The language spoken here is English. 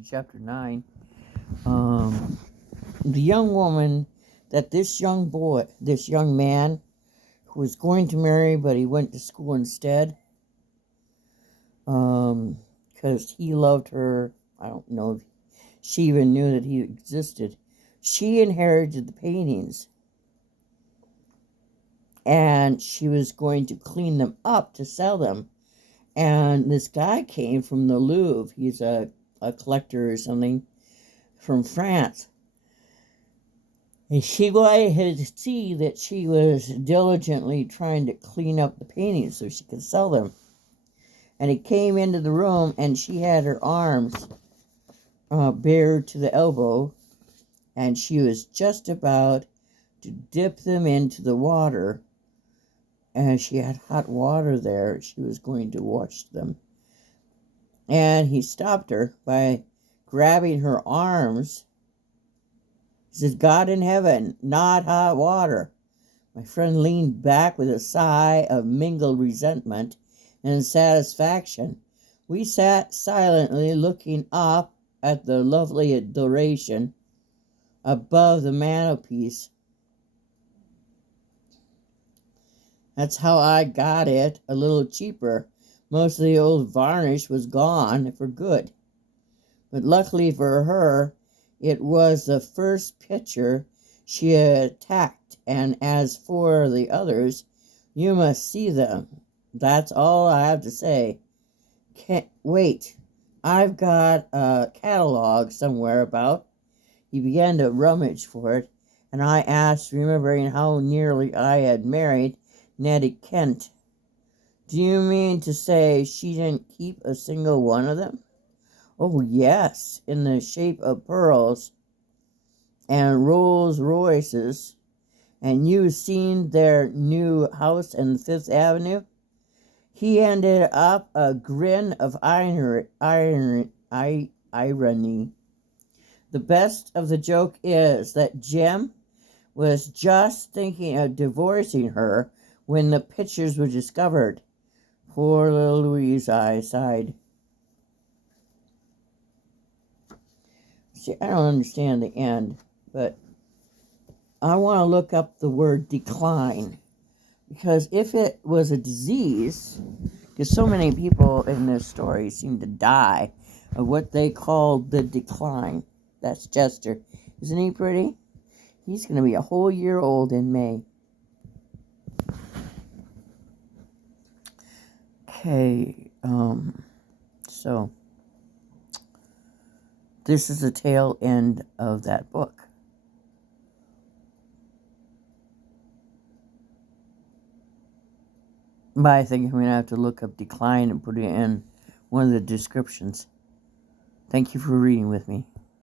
chapter 9. The young woman that this young man who was going to marry, but he went to school instead, because he loved her. I don't know if she even knew that he existed. She inherited the paintings, and she was going to clean them up to sell them. And this guy came from the Louvre. He's a collector or something from France. And she wanted to see that she was diligently trying to clean up the paintings so she could sell them. And he came into the room, and she had her arms bare to the elbow, and she was just about to dip them into the water. And she had hot water there. She was going to wash them. And he stopped her by grabbing her arms. He says, "God in heaven, not hot water." My friend leaned back with a sigh of mingled resentment and satisfaction. We sat silently looking up at the lovely adoration above the mantelpiece. That's how I got it, a little cheaper. Most of the old varnish was gone for good. But luckily for her, it was the first picture she had attacked, and as for the others, you must see them. That's all I have to say. Wait, I've got a catalog somewhere about. He began to rummage for it, and I asked, remembering how nearly I had married Nettie Kent, "Do you mean to say she didn't keep a single one of them?" "Oh, yes, in the shape of pearls and Rolls Royces. And you've seen their new house in Fifth Avenue?" He ended up a grin of irony. The best of the joke is that Jim was just thinking of divorcing her when the pictures were discovered. Poor little Louise, I sighed. See, I don't understand the end, but I want to look up the word decline, because if it was a disease, because so many people in this story seem to die of what they call the decline. That's Chester. Isn't he pretty? He's going to be a whole year old in May. Okay, so this is the tail end of that book. But I think I'm going to have to look up decline and put it in one of the descriptions. Thank you for reading with me.